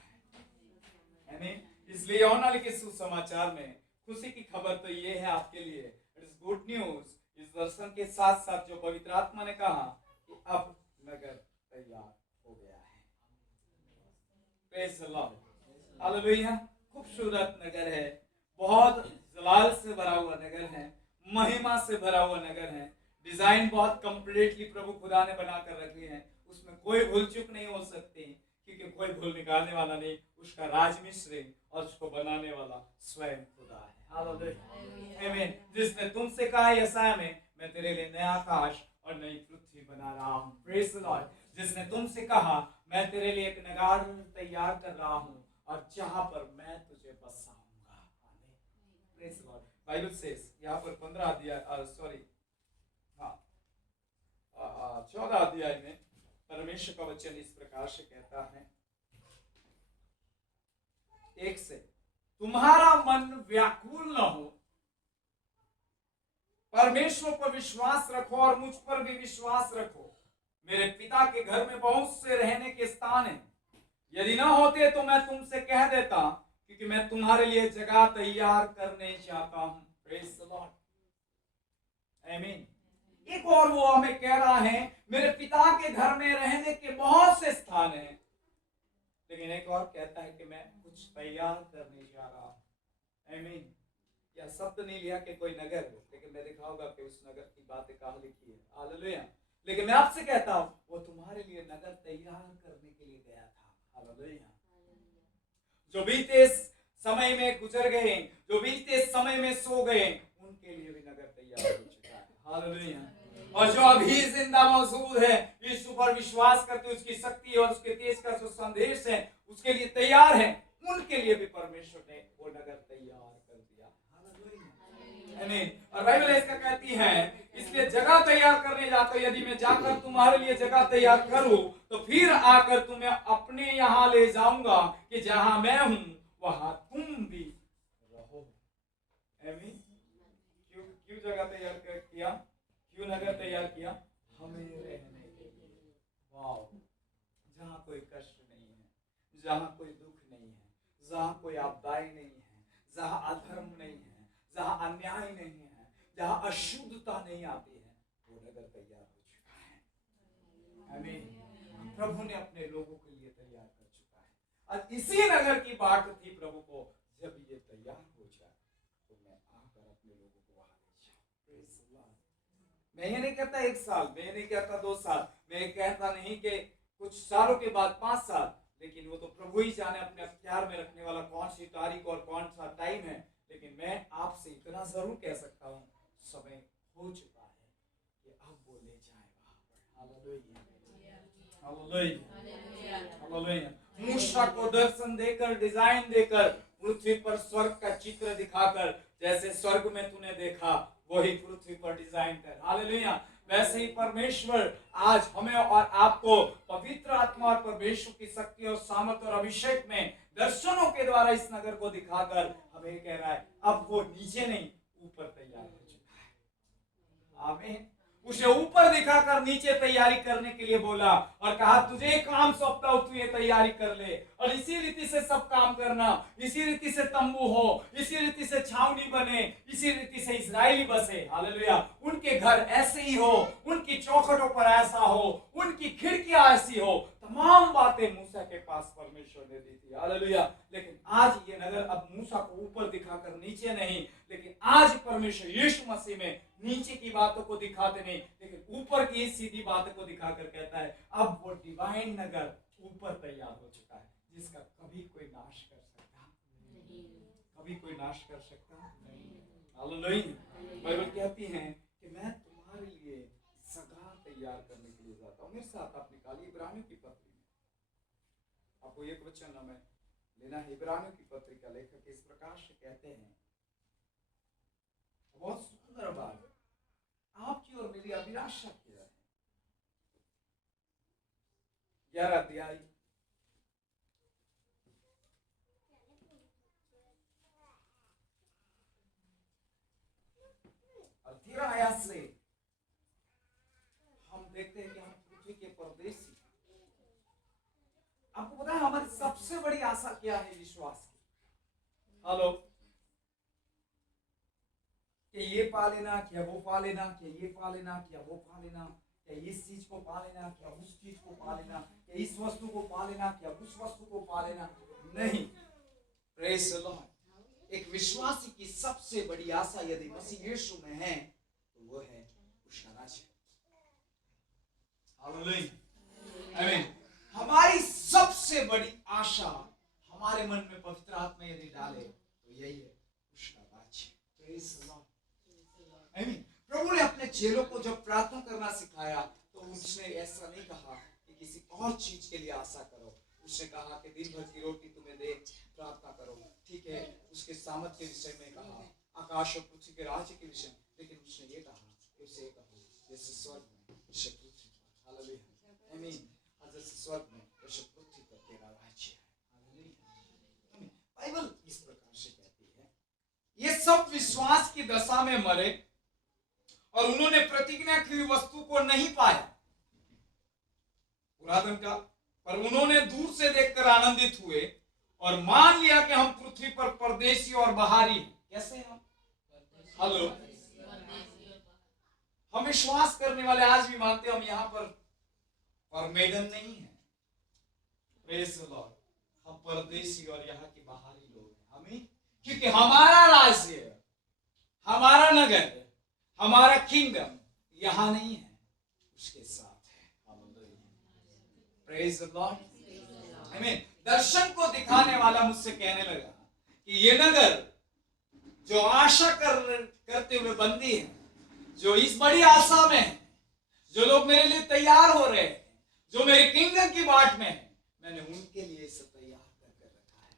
इसलिए यूहन्ना लिखे सुसमाचार में खुशी की खबर तो ये है आपके लिए, इट इज गुड न्यूज। इस दर्शन के साथ साथ जो पवित्र आत्मा ने कहा कि अब नगर तैयार हो गया है। Praise the Lord, hallelujah. खूबसूरत नगर है, बहुत जलाल से भरा हुआ नगर है, महिमा से भरा हुआ नगर है। डिजाइन बहुत कंप्लीटली प्रभु खुदा ने बनाकर रखी है, उसमें कोई भूल चूक नहीं हो सकती, क्योंकि कोई भूल निकालने वाला नहीं, उसका राजमिस्त्री और उसको बनाने वाला स्वयं खुदा है। हालेलुया, आमीन। जिसने तुमसे कहा यशायाह में, मैं तेरे लिए नया आकाश और नई पृथ्वी बना रहा हूं। Praise the Lord. जिसने तुमसे कहा मैं तेरे लिए एक नगर तैयार कर रहा हूं और जहां पर मैं तुझे बसाऊंगा। आमीन, praise the Lord. Bible says यहां पर 15 अध्याय, सॉरी, हाँ, 14 अध्याय में परमेश्वर का वचन इस प्रकार से कहता है, 1 से, तुम्हारा मन व्याकुल न हो, परमेश्वर पर विश्वास रखो और मुझ पर भी विश्वास रखो। मेरे पिता के घर में बहुत से रहने के स्थान हैं, यदि न होते तो मैं तुमसे कह देता, क्योंकि मैं तुम्हारे लिए जगह तैयार करने चाहता हूं। प्रेज द लॉर्ड, आमीन। एक और वो हमें कह रहा है, मेरे पिता के घर में रहने के बहुत से स्थान हैं, लेकिन एक और कहता है कि मैं कुछ तैयार करने जा रहा हूं। आमीन। या शब्द नहीं लिया कि कोई नगर हो, लेकिन मैं दिखाऊंगा कि उस नगर की बातें कहां लिखी है। हालेलुया। लेकिन मैं आपसे कहता हूं, वो तुम्हारे लिए नगर तैयार करने के लिए गया था। हालेलुया। जो बीते समय में गुजर गए, जो बीते समय में सो गए, उनके लिए भी नगर तैयार हो चुका है। हालेलुया। और जो अभी जिंदा मौजूद है, यीशु पर विश्वास करते उसकी शक्ति और उसके तेज का जो संदेश है उसके लिए तैयार है, उनके लिए भी परमेश्वर ने वो नगर तैयार कर दिया। आमीन। और बाइबल इसका कहती है, इसलिए जगह तैयार करने जाता हूं, यदि मैं जाकर तुम्हारे लिए जगह तैयार करूं तो फिर आकर तुम्हें अपने यहां ले जाऊंगा, कि जहां मैं हूं वहां तुम भी रहो। आमीन। क्यों जगह तैयार किया, क्यों नगर तैयार किया? हमें रहने के लिए। वाव, जहां कोई कष्ट नहीं है, जहां कोई दुख नहीं है, जहां कोई आपदाएं नहीं है, जहां अधर्म नहीं है, जहां अन्याय नहीं है, जहां अशुद्धता नहीं आती है, वो नगर तैयार हो चुका है। आमीन। प्रभु ने अपने लोगों के लिए तैयार कर चुका है, और इसी नगर की बात थी प्रभु को, जब ये तैयार हो जाए तो मैं आकर अपने लोगों को वहां ले जाऊं। Praise the Lord. मैं ये नहीं कहता 1 साल, मैं ये नहीं कहता 2 साल, मैं कहता नहीं कि कुछ सालों के बाद 5 साल, लेकिन वो तो प्रभु ही जाने अपने अख्तियार में रखने वाला कौन सी तारीख और कौन सा टाइम है। लेकिन मैं आपसे इतना जरूर कह सकता हूँ, समय हो चुका है कि अब वो ले जाए वहां पर। Hallelujah, hallelujah, hallelujah. मूसा को दर्शन देकर, डिजाइन देकर, पृथ्वी पर स्वर्ग का चित्र दिखाकर, जैसे स्वर्ग में तूने देखा वही पृथ्वी पर डिजाइन कर। हालेलुया। वैसे ही परमेश्वर आज हमें और आपको पवित्र आत्मा और परमेश्वर की शक्ति और सामर्थ और अभिषेक में दर्शनों के द्वारा इस नगर को दिखाकर हमें कह रहा है, अब वो नीचे नहीं ऊपर तैयार हो चुका है। आमीन। उसे ऊपर दिखाकर नीचे तैयारी करने के लिए बोला और कहा तुझे काम सौंपता हूं, तू ये तैयारी कर ले और इसी रीति से सब काम करना, इसी रीति से तंबू हो, इसी रीति से छावनी बने, इसी रीति से इस्राएली बसे। हालेलुया। उनके घर ऐसे ही हो, उनकी चौखटों पर ऐसा हो, उनकी खिड़कियां ऐसी हो। तमाम बातें मूसा के पास परमेश्वर ने दी थी। हालेलुया। लेकिन आज ये नगर अब मूसा को ऊपर दिखाकर नीचे नहीं, लेकिन आज परमेश्वर यीशु मसीह में नीचे की बातों को दिखाते नहीं, लेकिन ऊपर की सीधी बातों को दिखाकर कहता है अब वो डिवाइन नगर ऊपर तैयार हो चुका है, जिसका कभी कोई नाश कर सकता नहीं, कभी कोई नाश कर सकता नहीं। हालेलुया। बाइबल कहती है कि मैं तुम्हारे लिए जगह तैयार करने के लिए जाता हूं। मेरे साथ आप निकालिए इब्रानियों की पत्री में, आपको एक वचन हमें लेना है। इब्रानियों की पत्री का लेखक इस प्रकार से कहते हैं, बहुत सुंदर बात है, आपकी और मेरी अभिलाषा क्या है। 11 अध्याय और 13 आयत से हम देखते हैं कि हम पृथ्वी के परदेसी। आपको पता है हमारी सबसे बड़ी आशा क्या है विश्वास की? हेलो, कि ये पा लेना, क्या वो पा लेना, क्या ये पा लेना, क्या वो पा लेना, क्या इस चीज को पा लेना, क्या उस चीज को पा लेना, क्या इस वस्तु को पा लेना, क्या उस वस्तु को पा लेना। नहीं। Praise the Lord. एक विश्वासी की सबसे बड़ी आशा यदि मसीह यीशु में है तो वो है उसका राज्य। हालेलुया। आमीन। हमारी सबसे बड़ी आशा हमारे मन में पवित्र आत्मा यदि डाले तो यही है उसका राज्य। Praise the Lord. आमीन। प्रभु ने अपने चेलों को जब प्रार्थना करना सिखाया तो उसने ऐसा नहीं कहा कि किसी और चीज के लिए आशा करो। उसने कहा कि दिन भर की रोटी तुम्हें दे, प्रार्थना करो। ठीक है, उसके सामर्थ के विषय में कहा, आकाश और पृथ्वी के राज्य के विषय में, लेकिन उसने ये कहा, उसे कहो जैसे स्वर्ग में वैसे पृथ्वी पर। हालेलुया। आमीन। जैसे स्वर्ग में वैसे पृथ्वी पर तेरा राज्य है। हालेलुया। बाइबल इस प्रकार से कहती है, ये सब विश्वास की दशा में मरे और उन्होंने प्रतिज्ञा की हुई वस्तु को नहीं पाया पुरातन का, पर उन्होंने दूर से देखकर आनंदित हुए और मान लिया कि हम पृथ्वी पर परदेशी और बाहरी हैं। कैसे हम? हेलो, हम विश्वास करने वाले आज भी मानते हैं हम यहाँ पर परमेडन नहीं है। Praise the Lord. हम परदेशी और यहाँ के बाहरी लोग हैं। हमें, क्योंकि हमारा राज्य, हमारा नगर, हमारा किंगडम यहां नहीं है, उसके साथ है। Praise the Lord. आमीन। दर्शन को दिखाने वाला मुझसे कहने लगा कि ये नगर जो आशा करते हुए बंदी है, जो इस बड़ी आशा में है, जो लोग मेरे लिए तैयार हो रहे हैं, जो मेरे किंगडम की बाट में है, मैंने उनके लिए इसे तैयार करके रखा है।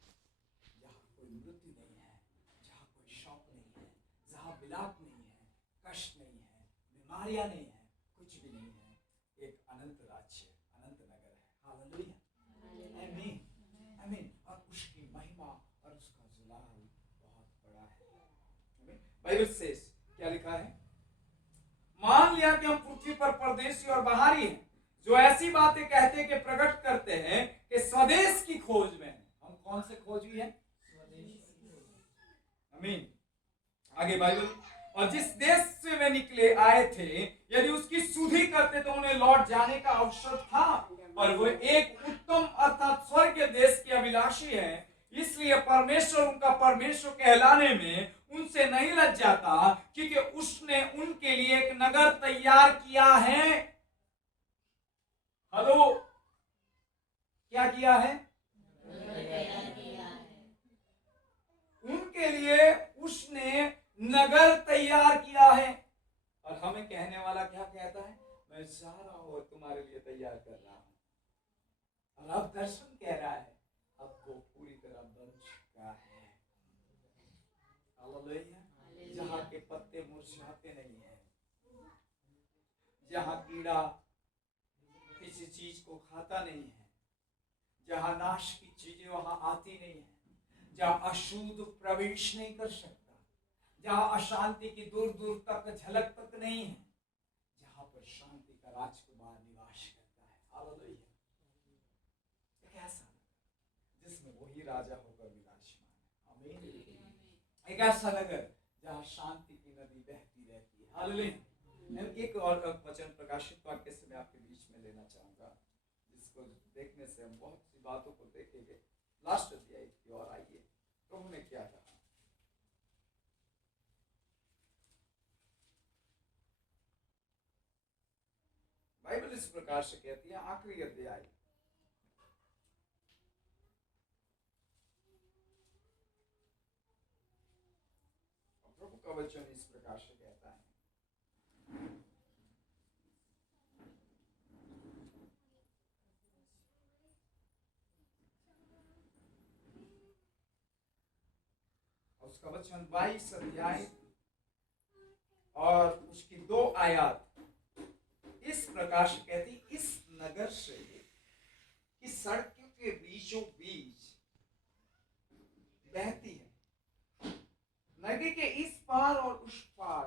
जहां कोई मृत्यु नहीं है, जहां कोई शौक नहीं है, जहां विलाप नहीं है, कष्ट नहीं है, बीमारियां नहीं है, कुछ भी नहीं है। एक अनंत राज्य, अनंत नगर है। हालेलुया। आमीन। आमीन। और उसकी महिमा और उसका जलाल बहुत बड़ा है। आमीन। बाइबल से क्या लिखा है? मान लिया कि हम पृथ्वी पर परदेशी और बाहरी हैं, जो ऐसी बातें कहते कि प्रकट करते हैं कि स्वदेश की खोज में। हम कौन से खोजी है? आमीन। आगे बाइबल, और जिस देश से वे निकले आए थे यदि उसकी सुधि करते तो उन्हें लौट जाने का अवसर था, और वो एक उत्तम अर्थात स्वर्ग के देश की अभिलाषी है। इसलिए परमेश्वर उनका परमेश्वर कहलाने में उनसे नहीं लज जाता, क्योंकि उसने उनके लिए एक नगर तैयार किया है। हेलो, क्या किया है? उनके लिए उसने नगर तैयार किया है। और हमें कहने वाला क्या कहता है? मैं जा रहा हूं और तुम्हारे लिए तैयार कर रहा हूं। और अब दर्शन कह रहा है अब वो पूरी तरह बन चुका है। हालेलुया। जहां के पत्ते मुरझाते नहीं है, जहां कीड़ा किसी चीज को खाता नहीं है, जहां नाश की चीजें वहां आती नहीं है, जहां अशुद्ध प्रवेश नहीं कर सकता, जहां अशांति की दूर दूर तक झलक तक नहीं है, जहां पर शांति का राजकुमार निवास करता है। हालेलुया। एक ऐसा नगर जिसमें वही राजा होकर विराजमान है। आमीन। एक ऐसा नगर जहाँ शांति की नदी बहती रहती है। हालेलुया। एक और वचन प्रकाशित वाक्य से मैं आपके बीच में लेना चाहूंगा, जिसको देखने से हम बहुत सी बातों को देखेंगे। लास्ट अध्याय की ओर आइए, प्रभु ने क्या कहा। बाइबल इस प्रकार से कहती है, आखिरी अध्याय प्रभु का वचन इस प्रकार से कहता है, उसका वचन 22 अध्याय और उसकी 2 आयत इस प्रकार से कहती, इस नगर से इस सड़कों के बीचों बीच बहती है, नदी के इस पार और उस पार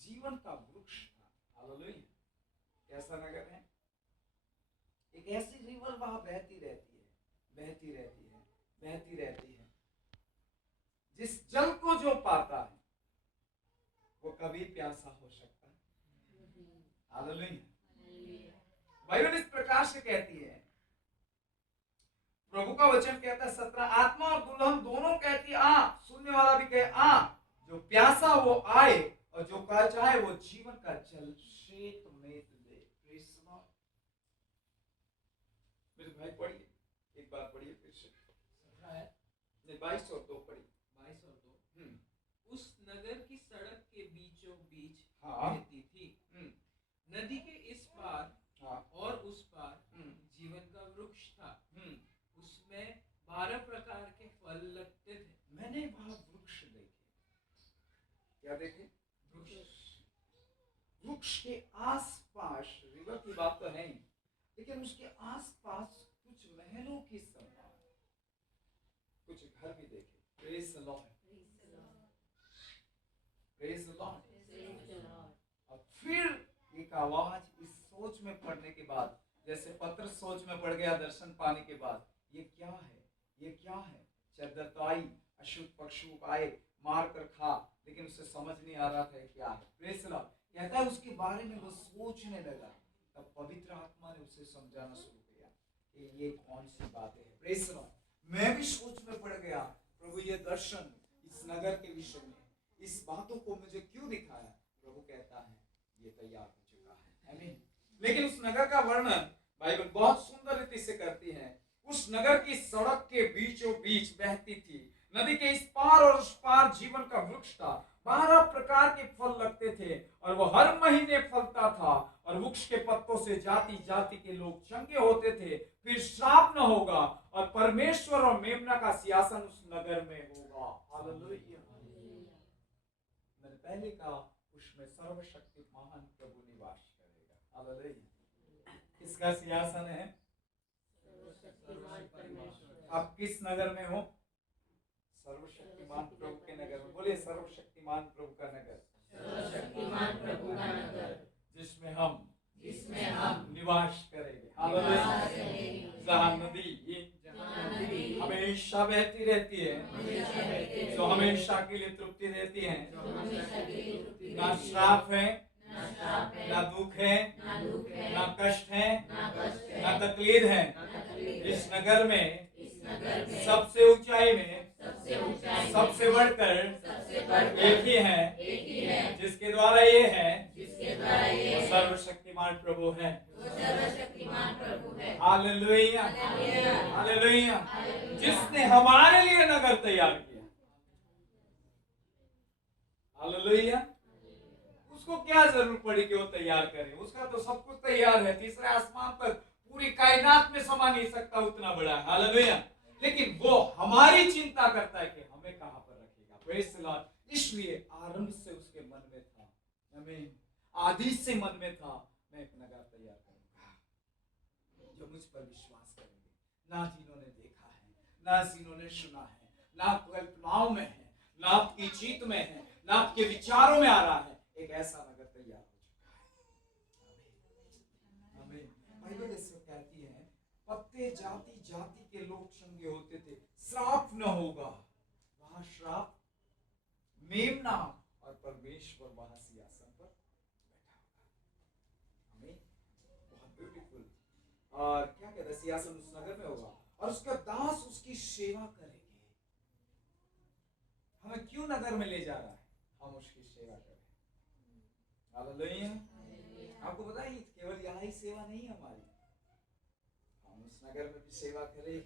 जीवन का वृक्ष था। हालेलुया। कैसा नगर है? एक ऐसी रिवर वहां बहती रहती है, बहती रहती है, बहती रहती है, जिस जल को जो पाता है वो कभी प्यासा हो सकता है। हालेलुया। बाइबल इस प्रकार से कहती है, प्रभु का वचन कहता है 17, आत्मा और दुल्हन दोनों कहती आ, सुनने वाला भी कहे आ, जो प्यासा वो आए और जो कह चाहे वो जीवन का जल श्वेत में ले। मेरे भाई पढ़िए, एक बार पढ़िए फिर से। 22 और 2 पढ़िए। 22 और 2। उस नगर की सड़क के बीचों बीच हाँ। बहती थी, नदी के इस पार और उस पार जीवन का वृक्ष था, उसमें 12 प्रकार के फल लगते थे। मैंने वहां वृक्ष देखे। क्या देखे? वृक्ष के आसपास, रिवर की बात तो है ही, लेकिन उसके आसपास कुछ महलों की संभाल, कुछ घर भी देखे। Praise the Lord, praise the Lord. और फिर एक आवाज इस सोच में पढ़ने के बाद, जैसे पत्रस सोच में पड़ गया दर्शन पाने के बाद, ये क्या है, ये क्या है? चद्दर तो आई, अशुद्ध पशु आए, मार कर खा, लेकिन उसे समझ नहीं आ रहा था क्या है। Praise the Lord. कहता है उसके बारे में वो सोचने लगा, तब पवित्र आत्मा ने उसे समझाना शुरू किया कि ये कौन सी बातें हैं। Praise the Lord. मैं भी सोच में पड़ गया, प्रभु ये दर्शन इस नगर के विषय में, इस बातों को मुझे क्यों दिखाया? प्रभु कहता है ये तैयार हो चुका है। आमीन। लेकिन उस नगर का वर्णन बाइबल बहुत सुंदर रीति से करती है। उस नगर की सड़क के बीचों बीच बहती थी, नदी के इस पार और उस पार जीवन का वृक्ष था, 12 प्रकार के फल लगते थे और वो हर महीने फलता था, और वृक्ष के पत्तों से जाति जाति के लोग चंगे होते थे। फिर श्राप न होगा और परमेश्वर और मेमना का सिंहासन उस नगर में होगा। हालेलुया। मैंने पहले कहा उसमें सर्वशक्तिमान प्रभु निवास करेगा। हालेलुया। किसका सिंहासन है? आप किस नगर में हो? सर्वशक्तिमान प्रभु के नगर में। बोलिए सर्वशक्तिमान प्रभु का नगर, सर्वशक्तिमान प्रभु का नगर, जिसमें हम निवास करेंगे। हालेलुया। जहाँ नदी हमेशा बहती रहती है, जो हमेशा के लिए तृप्ति देती है, ना श्राप है, ना दुख है, ना कष्ट है, ना तकलीफ है। इस नगर में सबसे ऊंचाई में सबसे बढ़कर एक ही है, जिसके द्वारा ये है, वो सर्वशक्तिमान प्रभु है। Hallelujah, hallelujah. जिसने हमारे लिए नगर तैयार किया। हालेलुया। उसको क्या जरूरत पड़ी कि वो तैयार करे? उसका तो सब कुछ तैयार है। तीसरे आसमान पर पूरी कायनात में समा नहीं सकता, उतना बड़ा है। हालेलुया। लेकिन वो हमारी चिंता करता है कि हमें कहां पर रखेगा। Praise the Lord. इसलिए आरंभ से उसके मन में था, आमीन, आदि से मन में था, मैं एक नगर तैयार करूंगा जो मुझ पर विश्वास करेंगे, ना जिन्होंने देखा है, ना जिन्होंने सुना है, ना कल्पनाओं में है, ना आपकी जीत में है, ना आपके विचारों में आ रहा है। एक ऐसा नगर तैयार हो चुका है। बाइबल इसमें कहती है पत्ते जाति जाति के लोग चंगे होते थे, श्राप न होगा। वहां श्राप मेमना और परमेश्वर वहां सिंहासन पर बैठा होगा। हमें बहुत ब्यूटीफुल। और क्या कहता है, सिंहासन उस नगर में होगा और उसका दास उसकी सेवा करेंगे। हमें क्यों नगर में ले जा रहा है? हम उसकी सेवा करें। हालेलुया। आपको पता है केवल यहाँ ही सेवा नहीं है हमारी, हम उस नगर में भी सेवा करेंगे।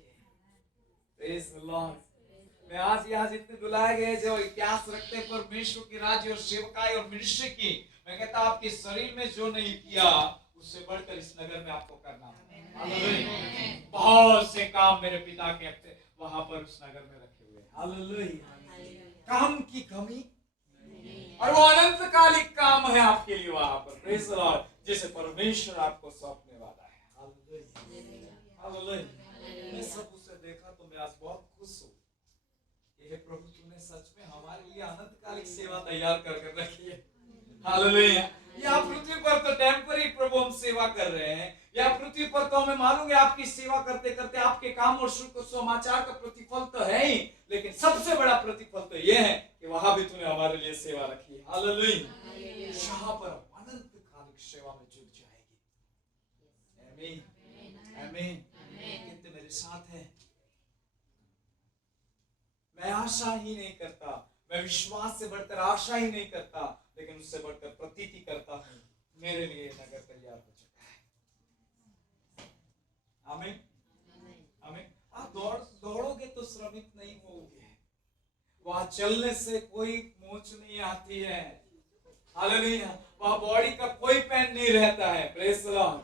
Praise the Lord. मैं आज यहाँ जितने बुलाए गए जो इतिहास रखते हैं परमेश्वर की राज्य और सेवकाई और मिनिस्ट्री की, मैं कहता आपके शरीर में जो नहीं किया उससे बढ़कर इस नगर में आपको करना है। हालेलुया। बहुत से काम मेरे पिता के अपने वहां पर उस नगर में रखे हुए हैं। हालेलुया। काम की कमी और वो अनंतकालिक काम है आपके लिए वहां पर। Praise the Lord. जिसे परमेश्वर आपको सौंपने वाला है। हालेलुया। हालेलुया। मैं सब उसे देखा तो मैं आज बहुत खुश हूँ। हे प्रभु, तूने सच में हमारे लिए अनंतकालिक सेवा तैयार कर रखी है। हालेलुया। यहाँ पृथ्वी पर तो टेम्पररी प्रभु हम सेवा कर रहे हैं। यहाँ पृथ्वी पर तो हमें मालूम है आपकी सेवा करते करते आपके काम और समाचार का प्रतिफल तो है ही, लेकिन सबसे बड़ा प्रतिफल तो यह है कि वहां भी तूने हमारे लिए सेवा रखी है। हालेलुया। जहां पर अनंतकालिक सेवा में जुट जाएगी। आमीन। आमीन। कितने मेरे साथ हैं? मैं आशा ही नहीं करता, मैं विश्वास से बढ़कर आशा ही नहीं करता, लेकिन उससे बढ़कर प्रतीति करता हूं मेरे लिए नगर तैयार हो चुका है। आमीन। आमीन। आप दौड़ोगे तो श्रमित नहीं होगे। वहां चलने से कोई मोच नहीं आती है। हालेलुया। वहां बॉडी का कोई पेन नहीं रहता है। Praise the Lord.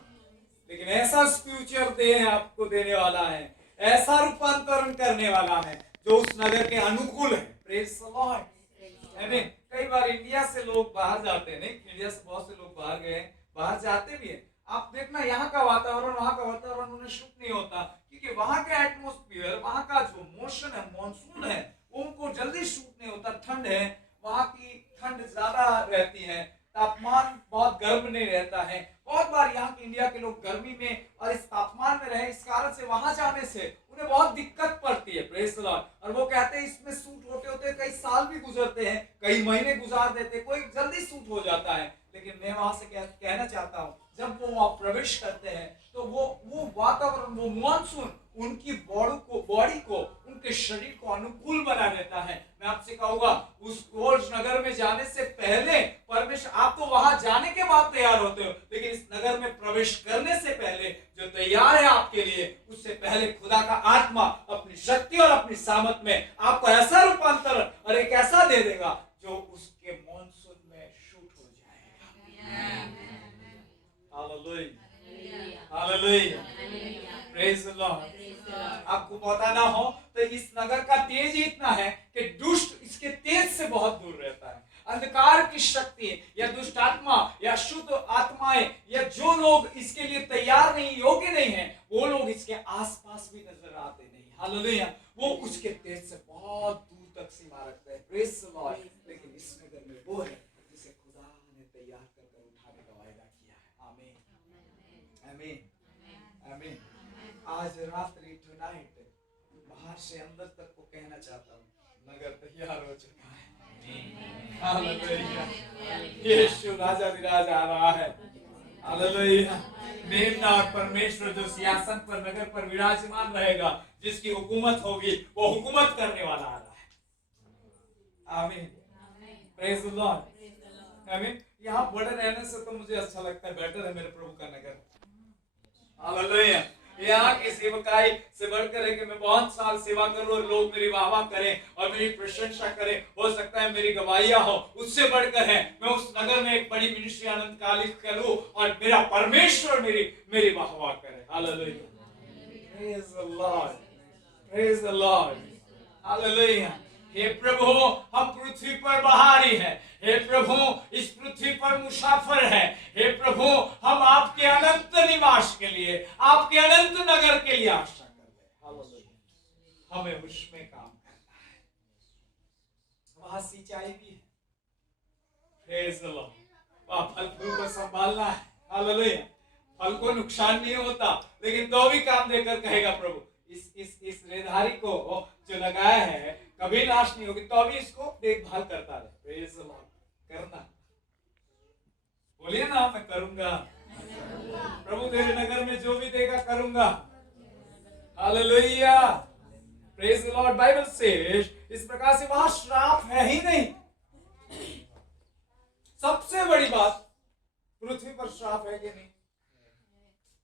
लेकिन ऐसा फ्यूचर देह आपको देने वाला है, ऐसा रूपांतरण करने वाला है जो उस नगर के अनुकूल है। Praise the Lord. आमीन। कई बार इंडिया से लोग बाहर जाते हैं, नहीं इंडिया से बहुत से लोग बाहर गए, बाहर जाते भी हैं। आप देखना यहाँ का वातावरण वहां का वातावरण उन्हें सूट नहीं होता, क्योंकि वहां का एटमॉस्फेयर, वहां का जो मोशन है, मॉनसून है, उनको जल्दी सूट नहीं होता। ठंड है, वहां की ठंड ज्यादा रहती है, तापमान बहुत गर्म नहीं रहता है। बहुत बार यहाँ के इंडिया के लोग गर्मी में और इस तापमान में रहे, इस कारण से वहां जाने से उन्हें बहुत दिक्कत पड़ती है। Praise the Lord. और वो कहते हैं इसमें सूट होते होते कई साल भी गुजरते हैं, कई महीने गुजार देते, कोई जल्दी सूट हो जाता है। लेकिन मैं वहां से कहना चाहता हूँ, जब वो वहां प्रवेश करते हैं तो वो वातावरण, वो मॉनसून उनकी बॉडी को, उनके शरीर को अनुकूल बना देता है। मैं आपसे कहूंगा उस नगर में जाने से पहले परमेश्वर, आप तो वहां जाने के बाद तैयार होते हो, लेकिन इस नगर में प्रवेश करने से पहले जो तैयार है आपके लिए, उससे पहले खुदा का आत्मा अपनी शक्ति और अपनी सामर्थ में आपको ऐसा रूपांतरण और एक ऐसा दे देगा जो उसके मॉनसून में शूट हो जाएगा। Hallelujah. Hallelujah. Praise the Lord. आपको पता ना हो तो इस नगर का तेज ही इतना है कि दुष्ट इसके तेज से बहुत दूर रहता है। अंधकार की शक्ति या दुष्ट आत्मा या शुद्ध आत्माएं या जो लोग इसके लिए तैयार नहीं, योग्य नहीं है, वो लोग इसके आसपास भी नजर आते नहीं। हालेलुया। वो उसके तेज से बहुत दूर तक सीमा रखते हैं। Praise the Lord. लेकिन इस नगर में वो है जिसे खुदा ने तैयार कर उठाने का वायदा किया है। आमीन। आमीन। आमीन। आज रात्रि टुनाइट बाहर से अंदर तक को कहना चाहता हूँ, नगर तैयार हो चुका है। हालेलुया। यीशु राजा विराज आ रहा है। हालेलुया। मेमना परमेश्वर जो सिंहासन पर नगर पर विराजमान रहेगा, जिसकी हुकूमत होगी, वो हुकूमत करने वाला आ रहा है। आमीन। Praise the Lord. आमीन। यहाँ बड़े रहने से तो मुझे अच्छा लगता है, बेटर है मेरे प्रभु का नगर। हालेलुया। यहाँ की सेवकाई से बढ़कर है कि मैं बहुत साल सेवा करूं और लोग मेरी वाहवाह करें और मेरी प्रशंसा करें, हो सकता है मेरी गवाहियां हो, उससे बढ़कर है मैं उस नगर में एक बड़ी मिनिस्ट्री अनंतकालिक करूं और मेरा परमेश्वर मेरी वाहवाह करे। Hallelujah. Praise the Lord. Praise the Lord. Hallelujah. हे प्रभु, हम पृथ्वी पर बहारी हैं। हे प्रभु, इस पृथ्वी पर मुसाफिर हैं। हे प्रभु, हम आपके अनंत निवास के लिए, आपके अनंत नगर के लिए आशा कर रहे हैं। हालेलुया। हमें उसमें काम करना है। वहां सिंचाई भी है। Praise the Lord. वहां फल फूल को संभालना है। हालेलुया। फल को नुकसान नहीं होता, लेकिन तो भी काम देकर कहेगा प्रभु इस रेधारी को जो लगाया है कभी नाश नहीं होगी, तो भी इसको देखभाल करता रहे। Praise the Lord. करना, बोलिए ना, मैं करूंगा। प्रभु तेरे नगर में जो भी देगा करूंगा। Hallelujah, praise the Lord. Bible says इस प्रकार से वहां श्राप है ही नहीं। सबसे बड़ी बात, पृथ्वी पर श्राप है कि नहीं?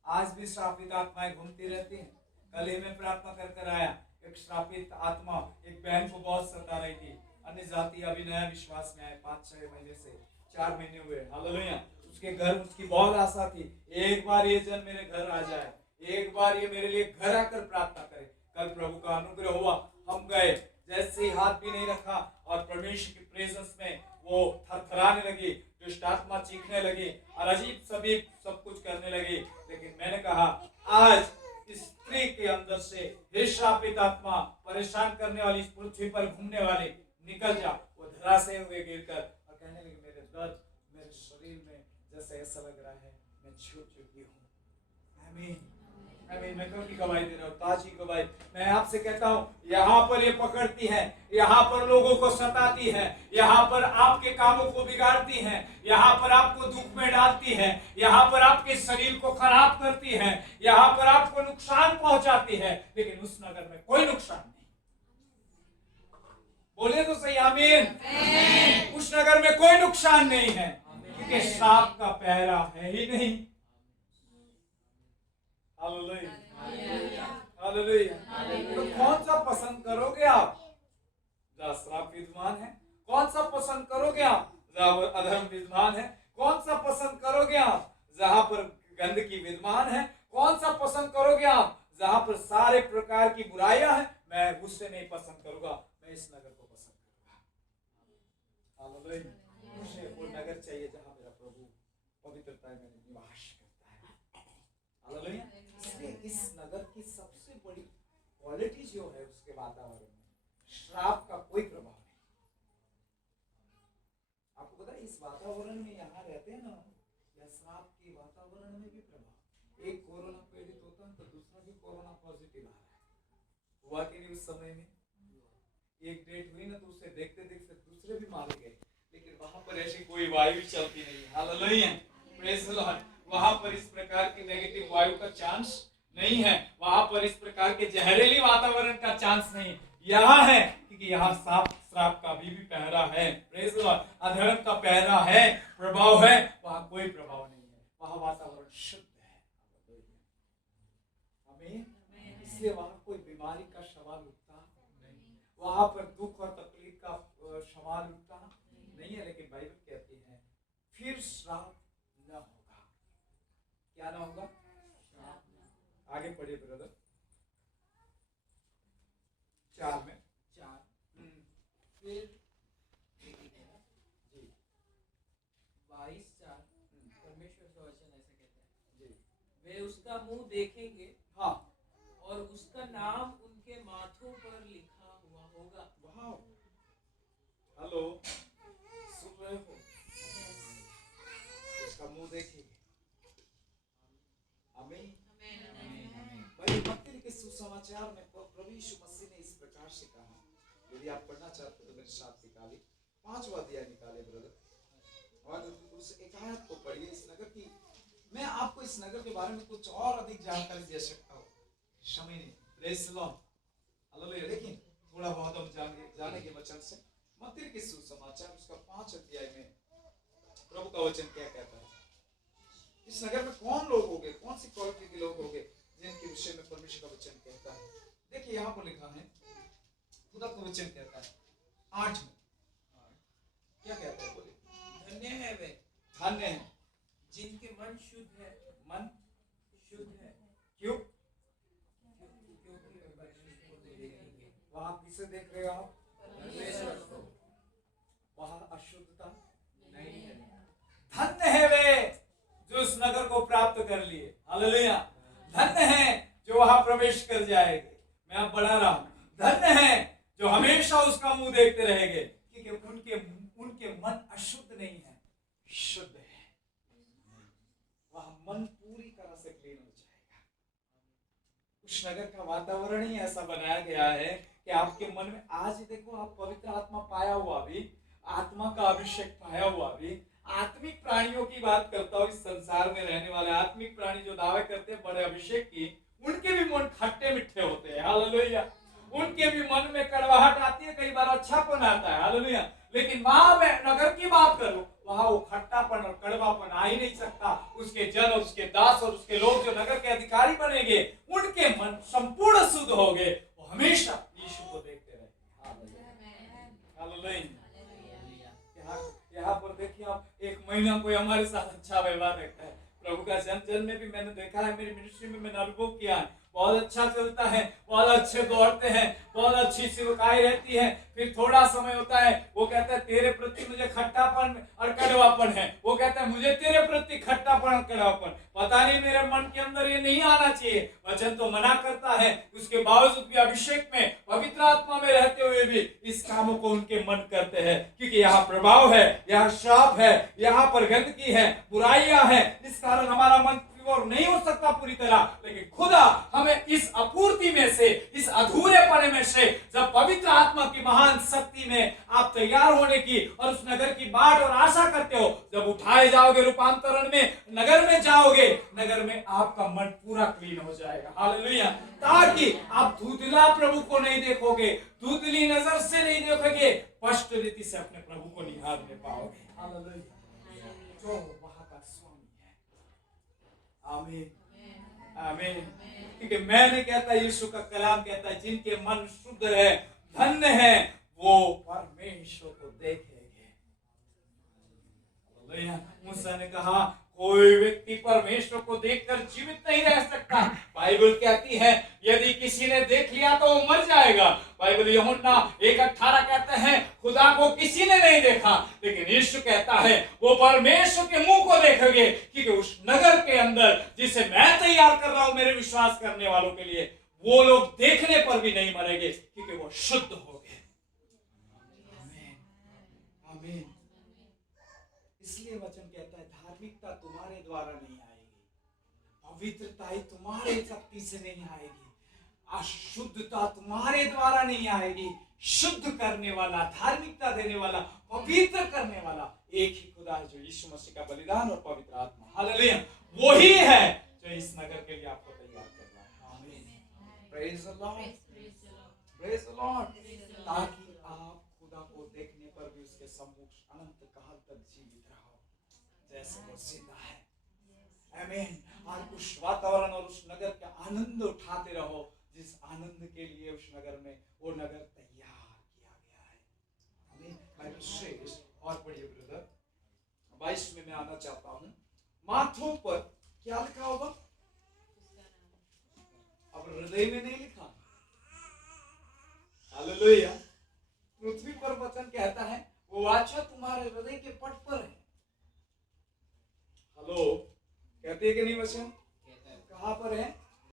आज भी श्रापित आत्माएं घूमती रहती हैं। कल ही मैं प्रार्थना कर कर आया, एक श्रापित आत्मा एक बहन को बहुत सता रही थी। अन्य जाति अभी नया विश्वास में आए, 5-6 महीने से, 4 महीने हुए। हालेलुया। उसके घर, उसकी बहुत आशा थी, एक बार ये जन मेरे घर आ जाए, एक बार ये मेरे लिए घर आकर प्रार्थना करे। कल प्रभु का अनुग्रह हुआ, हम गए, जैसे ही हाथ भी नहीं रखा और परमेश्वर की प्रेजेंस में वो थरथराने लगी, दुष्ट आत्मा चीखने लगी और अजीब सभी सब कुछ करने लगी। लेकिन मैंने कहा, आज इस स्त्री के अंदर से हे श्रापित आत्मा, परेशान करने वाली, इस पृथ्वी पर घूमने वाली, निकल जा। वो धराशायी हुए गिरकर और कहने लगी, मेरे दर्द, मेरे शरीर में जैसे ऐसा लग रहा है मैं छूट चुकी हूँ। आमीन, आमीन। मैं कौन की गवाही दे रहा हूँ? ताजी गवाही। मैं आपसे कहता हूँ, यहाँ पर ये पकड़ती है, यहाँ पर लोगों को सताती है, यहाँ पर आपके कामों को बिगाड़ती है, यहाँ पर आपको दुख में डालती है, यहाँ पर आपके शरीर को खराब करती है, यहाँ पर आपको नुकसान पहुंचाती है, लेकिन उस नगर में कोई नुकसान नहीं। बोले तो सही आमीन। उस नगर में कोई नुकसान नहीं है, क्योंकि श्राप का पहरा है ही नहीं। Hallelujah, hallelujah. तो कौन सा पसंद करोगे आप? जहाँ श्राप विद्यमान है। कौन सा पसंद करोगे आप? जहाँ अधर्म विद्यमान है। कौन सा पसंद करोगे आप? जहाँ पर गंदगी विद्यमान है। कौन सा पसंद करोगे आप? जहाँ पर सारे प्रकार की बुराइयां हैं। मैं उससे नहीं पसंद करूंगा, मैं इस नगर को पसंद करूंगा। हालेलुया। मुझे वो नगर चाहिए जहाँ मेरा प्रभु पवित्रता में निवास करता है। हालेलुया। इसलिए इस नगर की सबसे बड़ी क्वालिटी जो है उसके वातावरण में श्राप का कोई प्रभाव नहीं। आपको पता है, इस वातावरण में यहाँ रहते हैं ना, या श्राप के वातावरण में भी प्रभाव। एक कोरोना पीड़ित होता है तो दूसरा भी कोरोना पॉजिटिव आ रहा है। हुआ कि नहीं उस समय में? एक डेट हुई ना, तो उसे देखते देखते दूसरे भी मारे गए, लेकिन वहां पर ऐसी कोई वायु चलती नहीं। Hallelujah, praise the Lord. वहां पर इस प्रकार की नेगेटिव वायु का चांस नहीं है, वहां पर इस प्रकार के जहरीली वातावरण का चांस नहीं। यहाँ है, क्योंकि यहाँ श्राप का भी पहरा है। Praise the Lord. अधर्म का पहरा है, प्रभाव है, वहां कोई प्रभाव नहीं है, वहां वातावरण शुद्ध है। आमीन। इसलिए वहां कोई बीमारी का सवाल उठता नहीं, वहां पर दुख और तकलीफ का सवाल उठता नहीं है। लेकिन बाइबल कहती है, फिर श्राप न होगा। क्या ना होगा? आगे पढ़िए ब्रदर। 4 में। फिर 22:4 परमेश्वर का वचन ऐसे कहता है, वे उसका मुंह देखेंगे, हाँ, और उसका नाम उनके माथों पर लिखा हुआ होगा। वाह, हेलो, सुन रहे हो? उसका मुंह देखेंगे। आमीन। भाई मत्ती लिखे सुसमाचार में प्रभु यीशु मसीह ने इस प्रकार से कहा। यदि आप पढ़ना चाहते हो तो मेरे साथ निकालिए, 5वां अध्याय निकाले ब्रदर, और उस एक आयत को पढ़िए। इस नगर की, मैं आपको इस नगर के बारे में कुछ और अधिक जानकारी दे सकता हूँ, समय नहीं। Praise the Lord, hallelujah. लेकिन थोड़ा बहुत हम जानेंगे वचन से। मत्ती लिखे सुसमाचार उसका 5 अध्याय में प्रभु का वचन क्या कहता है। इस नगर में कौन लोग होंगे, कौन सी क्वालिटी के लोग होंगे जिनके विषय में परमेश्वर का वचन कहता है। देखिए यहाँ पर लिखा है, खुदा का वचन कहता है 8 में, क्या कहता है? बोले, धन्य है वे, धन्य है जिनके मन शुद्ध है। मन शुद्ध है क्यों? क्योंकि वे परमेश्वर को देखेंगे। वहां किसे देख रहे हो आप? परमेश्वर को। वहां अशुद्धता नहीं है। धन्य है वे जो उस नगर को प्राप्त कर लिए। हालेलुया। धन्य है जो वहां प्रवेश कर जाएंगे। मैं अब बढ़ा रहा हूं। धन्य है जो हमेशा उसका मुंह देखते रहेंगे, क्योंकि उनके मन अशुद्ध नहीं है, शुद्ध है। वहां मन पूरी तरह उस नगर का वातावरण ही ऐसा बनाया गया है कि आपके मन में आज देखो, आप पवित्र आत्मा पाया हुआ भी, आत्मा का अभिषेक पाया हुआ भी, आत्मिक प्राणियों की बात करता हूँ, इस संसार में रहने वाले आत्मिक प्राणी जो दावे करते हैं बड़े अभिषेक की, उनके भी मन खट्टे मिठे होते हैं, हालेलुया। उनके भी मन में कड़वाहट आती है, कई बार अच्छापन आता है, हालेलुया। लेकिन वहां मैं नगर की बात करूं, वहां वो खट्टापन और कड़वापन आ ही नहीं सकता। उसके जन, उसके दास और उसके लोग जो नगर के अधिकारी बनेंगे, उनके मन संपूर्ण शुद्ध हो गए, वो हमेशा यीशु को देखते रहेंगे, हालेलुया। यहाँ पर देखिए आप, एक महीना कोई हमारे साथ अच्छा व्यवहार रखता है, प्रभु का जन में भी मैंने देखा है, मेरी मिनिस्ट्री में मैंने अनुभव किया है, बहुत अच्छा चलता है, बहुत अच्छे दौड़ते हैं, बहुत अच्छी सेवकाई रहती है। फिर थोड़ा समय होता है, वो कहता है तेरे प्रति मुझे खट्टापन और कड़वापन है, वो कहता है मुझे तेरे प्रति खट्टापन और कड़वापन, पता नहीं मेरे मन के अंदर ये नहीं आना चाहिए। वचन तो मना करता है, उसके बावजूद भी अभिषेक में, पवित्र आत्मा में रहते हुए भी इस कामों को उनके मन करते हैं, क्योंकि यहाँ प्रभाव है, यहाँ श्राप है, यहाँ पर गंदगी है, बुराइयां है, इस कारण हमारा मन और नहीं हो सकता पूरी तरह। लेकिन खुदा हमें इस अपूर्ति में से, इस अधूरेपने में से, जब पवित्र आत्मा की महान शक्ति में आप तैयार होने की और उस नगर की बाट और आशा करते हो, जब उठाए जाओगे रूपांतरण में, नगर में जाओगे, नगर में आपका मन पूरा क्लीन हो जाएगा, हालेलुया। ताकि आप धुंधला प्रभु को नहीं देखोगे, धुंधली नजर से नहीं देखोगे, स्पष्ट रीति से अपने प्रभु को निहारने पाओगे, हालेलुया। जो वहां का स्वामी है, आमीन आमीन। क्योंकि मैं नहीं कहता, यीशु का कलाम कहता है, जिनके मन शुद्ध है, धन्य है, वो परमेश्वर को देखेंगे। मूसा ने कहा कोई व्यक्ति परमेश्वर को देखकर जीवित नहीं रह सकता। बाइबल कहती है यदि किसी ने देख लिया तो वो मर जाएगा। बाइबल यूहन्ना 1:18 कहते हैं खुदा को किसी ने नहीं देखा, लेकिन यीशु कहता है वो परमेश्वर के मुंह को देखेंगे, क्योंकि उस नगर के अंदर जिसे मैं तैयार कर रहा हूं मेरे विश्वास करने वालों के लिए, वो लोग देखने पर भी नहीं मरेंगे, क्योंकि वो शुद्ध हो गए। आमीन आमीन। इसलिए वचन कहता है धार्मिकता तुम्हारे द्वारा नहीं आएगी, पवित्रता ही तुम्हारे शक्ति से नहीं आएगी, अशुद्धता तुम्हारे द्वारा नहीं आएगी। शुद्ध करने वाला, धार्मिकता देने वाला, पवित्र करने वाला एक ही खुदा है, जो यीशु मसीह का बलिदान और पवित्र आत्मा, हालेलुया, वही है जो इस नगर के लिए आपको तैयार कर रहा है। आमीन। Praise the Lord, praise the Lord. ताकि आप खुदा को देखने पर भी उसके सम्मुख अनंत काल तक जीवित रहो, जैसे वो जिंदा है। आमीन। और उस वातावरण और उस नगर का आनंद उठाते रहो, जिस आनंद के लिए उस नगर में वो नगर तैयार किया गया है। आमीन। बाइबल सेज, और पढ़िए ब्रदर, 22 में मैं आना चाहता हूं। माथों पर क्या लिखा होगा? अब हृदय में नहीं लिखा, हालेलुया। पृथ्वी पर वचन कहता है वो वाचा तुम्हारे हृदय के पट पर है। हेलो, कहते हैं कि नहीं वचन? कहां पर है?